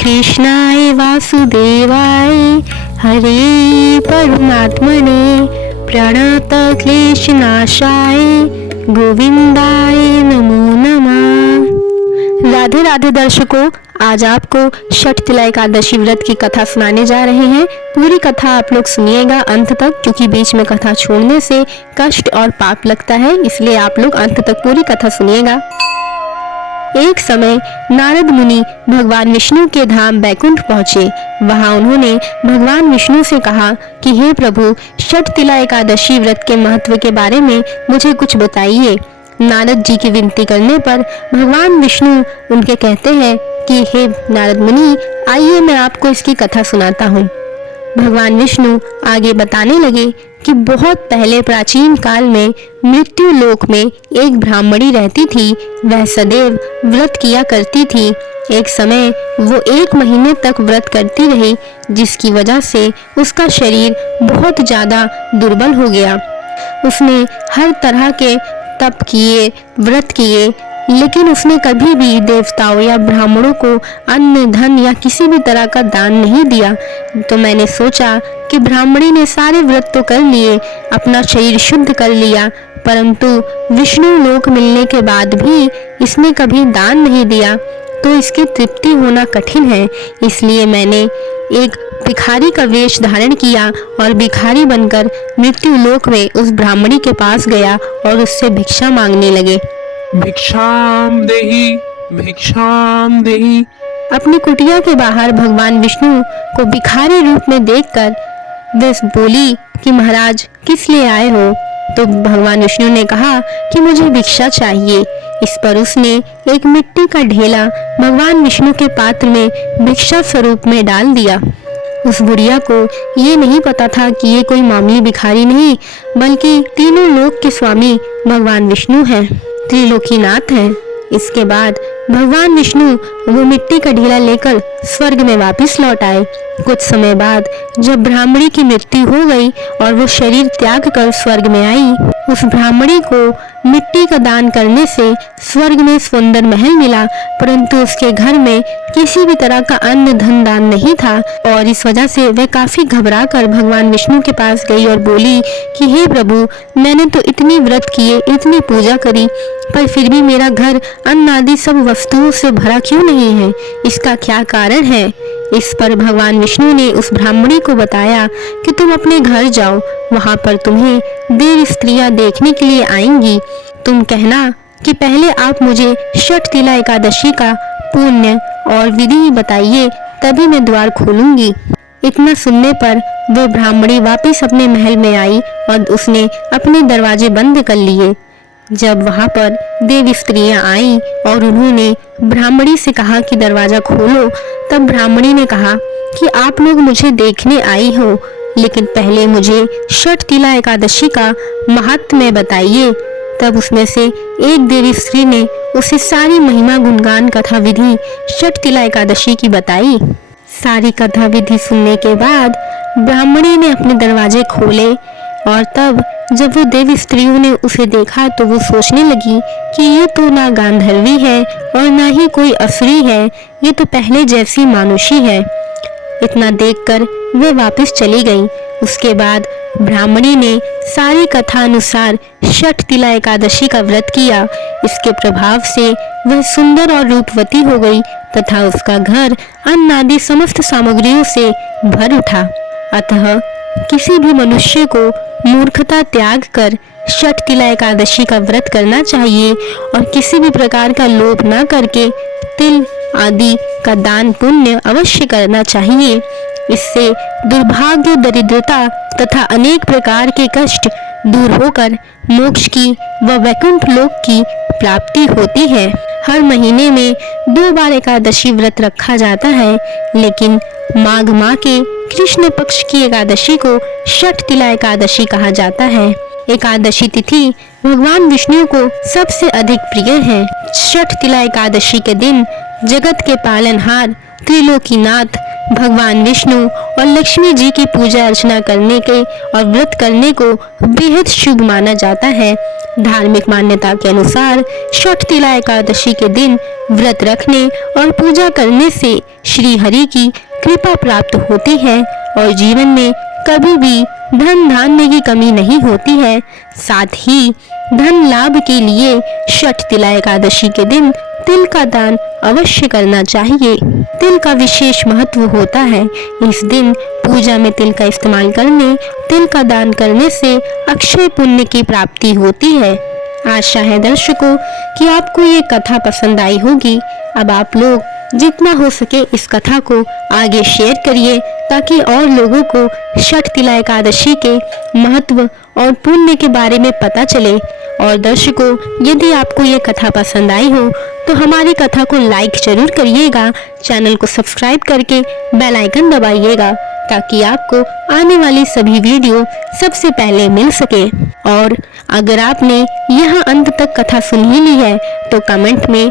कृष्णाय वासुदेवाय हरे परमात्मने प्रणतक्लेशनाशाय गोविंदाय नमो नमः। राधे राधे दर्शकों, आज आपको छठ तिला एकादशी व्रत की कथा सुनाने जा रहे हैं। पूरी कथा आप लोग सुनिएगा अंत तक, क्योंकि बीच में कथा छोड़ने से कष्ट और पाप लगता है, इसलिए आप लोग अंत तक पूरी कथा सुनिएगा। एक समय नारद मुनि भगवान विष्णु के धाम बैकुंठ पहुँचे। वहाँ उन्होंने भगवान विष्णु से कहा कि हे प्रभु, छठ तिला एकादशी व्रत के महत्व के बारे में मुझे कुछ बताइए। नारद जी की विनती करने पर भगवान विष्णु उनके कहते हैं कि हे नारद मुनि, आइए मैं आपको इसकी कथा सुनाता हूँ। भगवान विष्णु आगे बताने लगे कि बहुत पहले प्राचीन काल में मृत्यु लोक में एक ब्राह्मणी रहती थी। वह सदैव व्रत किया करती थी। एक समय वो 1 महीने तक व्रत करती रही, जिसकी वजह से उसका शरीर बहुत ज्यादा दुर्बल हो गया। उसने हर तरह के तप किए, व्रत किए, लेकिन उसने कभी भी देवताओं या ब्राह्मणों को अन्न, धन या किसी भी तरह का दान नहीं दिया। तो मैंने सोचा कि ब्राह्मणी ने सारे व्रत तो कर लिए, अपना शरीर शुद्ध कर लिया, परंतु विष्णु लोक मिलने के बाद भी इसने कभी दान नहीं दिया, तो इसकी तृप्ति होना कठिन है। इसलिए मैंने एक भिखारी का वेश धारण किया और भिखारी बनकर मृत्यु लोक में उस ब्राह्मणी के पास गया और उससे भिक्षा मांगने लगे। भिक्षाम देहि, भिक्षाम देहि। अपनी कुटिया के बाहर भगवान विष्णु को भिखारी रूप में देखकर वह बोली कि महाराज, किस लिए आए हो? तो भगवान विष्णु ने कहा कि मुझे भिक्षा चाहिए। इस पर उसने एक मिट्टी का ढेला भगवान विष्णु के पात्र में भिक्षा स्वरूप में डाल दिया। उस बुढ़िया को ये नहीं पता था कि ये कोई मामूली भिखारी नहीं, बल्कि तीनों लोक के स्वामी भगवान विष्णु हैं, त्रिलोकीनाथ हैं। इसके बाद भगवान विष्णु वो मिट्टी का ढेला लेकर स्वर्ग में वापस लौट आए। कुछ समय बाद जब ब्राह्मणी की मृत्यु हो गई और वो शरीर त्याग कर स्वर्ग में आई, उस ब्राह्मणी को मिट्टी का दान करने से स्वर्ग में सुंदर महल मिला, परंतु उसके घर में किसी भी तरह का अन्न, धन, दान नहीं था। और इस वजह से वह काफी घबरा कर भगवान विष्णु के पास गई और बोली कि हे प्रभु, मैंने तो इतनी व्रत किए, इतनी पूजा करी, पर फिर भी मेरा घर अन्न आदि सब वस्तुओं से भरा क्यों नहीं है? इसका क्या कारण है? इस पर भगवान विष्णु ने उस ब्राह्मणी को बताया कि तुम अपने घर जाओ, वहां पर तुम्हें देव स्त्रियां देखने के लिए आएंगी। तुम कहना कि पहले आप मुझे छठ तिला एकादशी का पुण्य और विधि बताइए, तभी मैं द्वार खोलूंगी। इतना सुनने पर वह ब्राह्मणी वापस अपने महल में आई और उसने अपने दरवाजे बंद कर लिए। जब वहां पर देव स्त्रियां आईं और उन्होंने ब्राह्मणी से कहा कि दरवाजा खोलो, तब ब्राह्मणी ने कहा कि आप लोग मुझे देखने आई हो, लेकिन पहले मुझे छठ तिला एकादशी का महात्म्य बताइए। तब उसमें से एक देवी स्त्री ने उसे सारी महिमा गुणगान कथा विधि छठ तिला एकादशी की बताई। सारी कथा विधि सुनने के बाद ब्राह्मणी ने अपने दरवाजे खोले और तब जब वो देवी स्त्रियों ने उसे देखा तो वो सोचने लगी कि ये तो ना गांधर्वी है और ना ही कोई असुरी है, ये तो पहले जैसी मानुषी है। इतना देखकर वे वापस चली गई। उसके बाद ब्राह्मणी ने सारी कथा अनुसार छठ तिला एकादशी का व्रत किया। इसके प्रभाव से वह सुंदर और रूपवती हो गई तथा उसका घर अन्न आदि समस्त सामग्रियों से भर उठा। अतः किसी भी मनुष्य को मूर्खता त्याग कर छठ तिला एकादशी का व्रत करना चाहिए और किसी भी प्रकार का लोभ न करके तिल आदि का दान पुण्य अवश्य करना चाहिए। इससे दुर्भाग्य, दरिद्रता तथा अनेक प्रकार के कष्ट दूर होकर मोक्ष की व वैकुंठ लोक की प्राप्ति होती है। हर महीने में 2 बार एकादशी व्रत रखा जाता है, लेकिन माघ माह के कृष्ण पक्ष की एकादशी को छठ तिला एकादशी कहा जाता है। एकादशी तिथि भगवान विष्णु को सबसे अधिक प्रिय है। छठ तिला एकादशी के दिन जगत के पालनहार त्रिलोकीनाथ भगवान विष्णु और लक्ष्मी जी की पूजा अर्चना करने के और व्रत करने को बेहद शुभ माना जाता है। धार्मिक मान्यता के अनुसार छठ तिला एकादशी के दिन व्रत रखने और पूजा करने से श्री हरि की कृपा प्राप्त होती है और जीवन में कभी भी धन धान्य की कमी नहीं होती है। साथ ही धन लाभ के लिए छठ तिला एकादशी के दिन तिल का दान अवश्य करना चाहिए। तिल का विशेष महत्व होता है। इस दिन पूजा में तिल का इस्तेमाल करने, तिल का दान करने से अक्षय पुण्य की प्राप्ति होती है। आशा है दर्शकों कि आपको ये कथा पसंद आई होगी। अब आप लोग जितना हो सके इस कथा को आगे शेयर करिए ताकि और लोगों को छठ तिला एकादशी के महत्व और पुण्य के बारे में पता चले। और दर्शकों, यदि आपको ये कथा पसंद आई हो तो हमारी कथा को लाइक जरूर करिएगा, चैनल को सब्सक्राइब करके बेल आइकन दबाइएगा ताकि आपको आने वाली सभी वीडियो सबसे पहले मिल सके। और अगर आपने यहाँ अंत तक कथा सुन ही ली है तो कमेंट में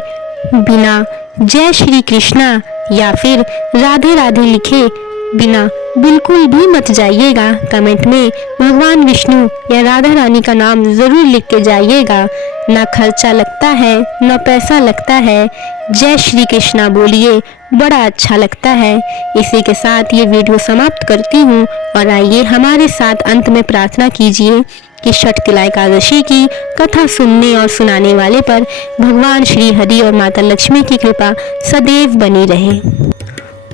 बिना जय श्री कृष्णा या फिर राधे राधे लिखे बिना बिल्कुल भी मत जाइएगा। कमेंट में भगवान विष्णु या राधा रानी का नाम जरूर लिख के जाइएगा। ना खर्चा लगता है ना पैसा लगता है, जय श्री कृष्णा बोलिए, बड़ा अच्छा लगता है। इसी के साथ ये वीडियो समाप्त करती हूँ और आइए हमारे साथ अंत में प्रार्थना कीजिए कि छठ तिला एकादशी की कथा सुनने और सुनाने वाले पर भगवान श्री हरि और माता लक्ष्मी की कृपा सदैव बनी रहे।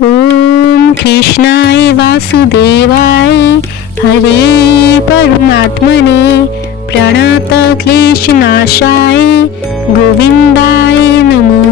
ओम कृष्णाय वासुदेवाय हरे परमात्मने प्रणत क्लेशनाशाय गोविंदाय नमो